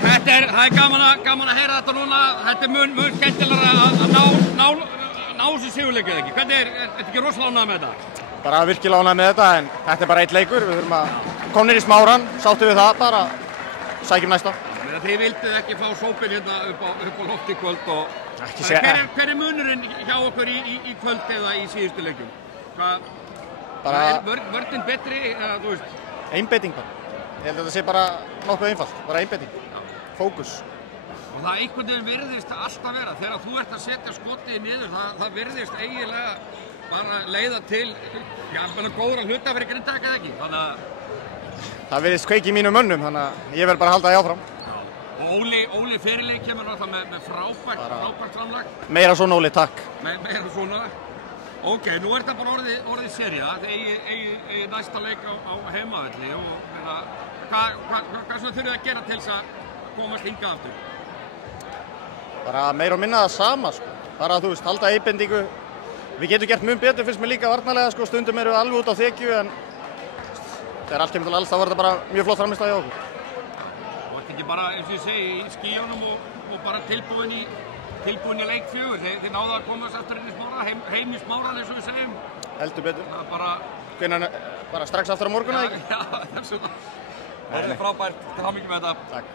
Það er gaman að heyra þetta núna. Þetta er mun skemmtilegra að ná þessu sigurleik eða ekki. Hvernig ertu ekki rosalega ánægður með þetta? Bara virkilega ánægður með þetta, en þetta er bara einn leikur. Við þurfum að komnir í smáran, sáttu við það, bara sækjum næsta. Þið vilduð ekki fá sópinn hérna upp á loft í kvöld og hver er munurinn hjá okkur í kvöld eða í síðustu leikjum? Er vörnin betri eða þú veist? Einbeiting bara. Ég held að þetta sé bara nokkuð einfalt, bara einbeiting. Fókus. Og það einhvern veginn virðist alltaf vera, þegar þú ert að setja skotið niður, það virðist eiginlega bara leiða til, góðra hluta fyrir Grindavík eða ekki, þannig að... Það virðist kveiki í mínum mönnum, þannig að ég verð bara að halda því áfram. Og Óli fyrirleik kemur náttúrulega með frábært framlag. Meira svona Óli, takk. Meira svona. Ok, nú er þetta bara orðið sería, þegar ég næsta leik á heimavelli og hvað svona þurfið að gera til þess að komast hingað aftur? Bara meira og minna það sama, sko. Bara þú veist, halda einbeitingu. Við getum gert mun betur fyrst mér líka varnarlega, sko. Stundum erum við alveg út á þekju, en þegar allt kemur til alls, þá var þetta bara mjög flott frammistaða hjá okkur. Og þetta ekki bara, eins og ég segi, í skíunum og bara tilbúin í leik 4. Þið náðu að komast aftur inn í Smára, heim í Smára, eins og við segjum. Heldur betur. Hvenær, bara strax aftur á morgun, eða ekki? Já, þess vegna. Það er frábært. Til hamingju með þetta. Takk.